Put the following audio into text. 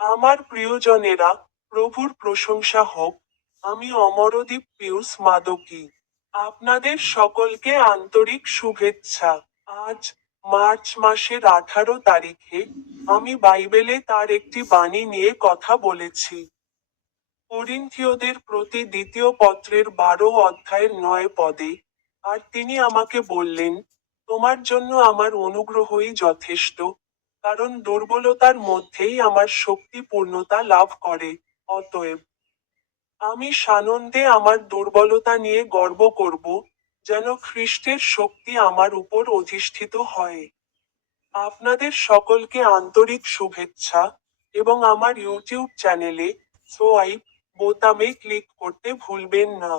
আমার প্রিয়জনেরা, প্রভুর প্রশংসা হোক। আমি অমরদীপ পিয়ুষ মাদকী। আপনাদের সকলকে আন্তরিক শুভেচ্ছা। আজ মার্চ মাসের 18 তারিখে আমি বাইবেলে তার একটি বাণী নিয়ে কথা বলেছি। করিন্থীয়দের প্রতি দ্বিতীয় পত্রের 12 অধ্যায়ের 9 পদে। আর তিনি আমাকে বললেন, তোমার জন্য আমার অনুগ্রহই যথেষ্ট, কারণ দুর্বলতার মধ্যেই আমার শক্তি পূর্ণতা লাভ করে। অতএব আমি সানন্দে আমার দুর্বলতা নিয়ে গর্ব করব, যেন খ্রিস্টের শক্তি আমার উপর অধিষ্ঠিত হয়। আপনাদের সকলকে আন্তরিক শুভেচ্ছা, এবং আমার ইউটিউব চ্যানেলে সোয়াইপ বোতামে ক্লিক করতে ভুলবেন না।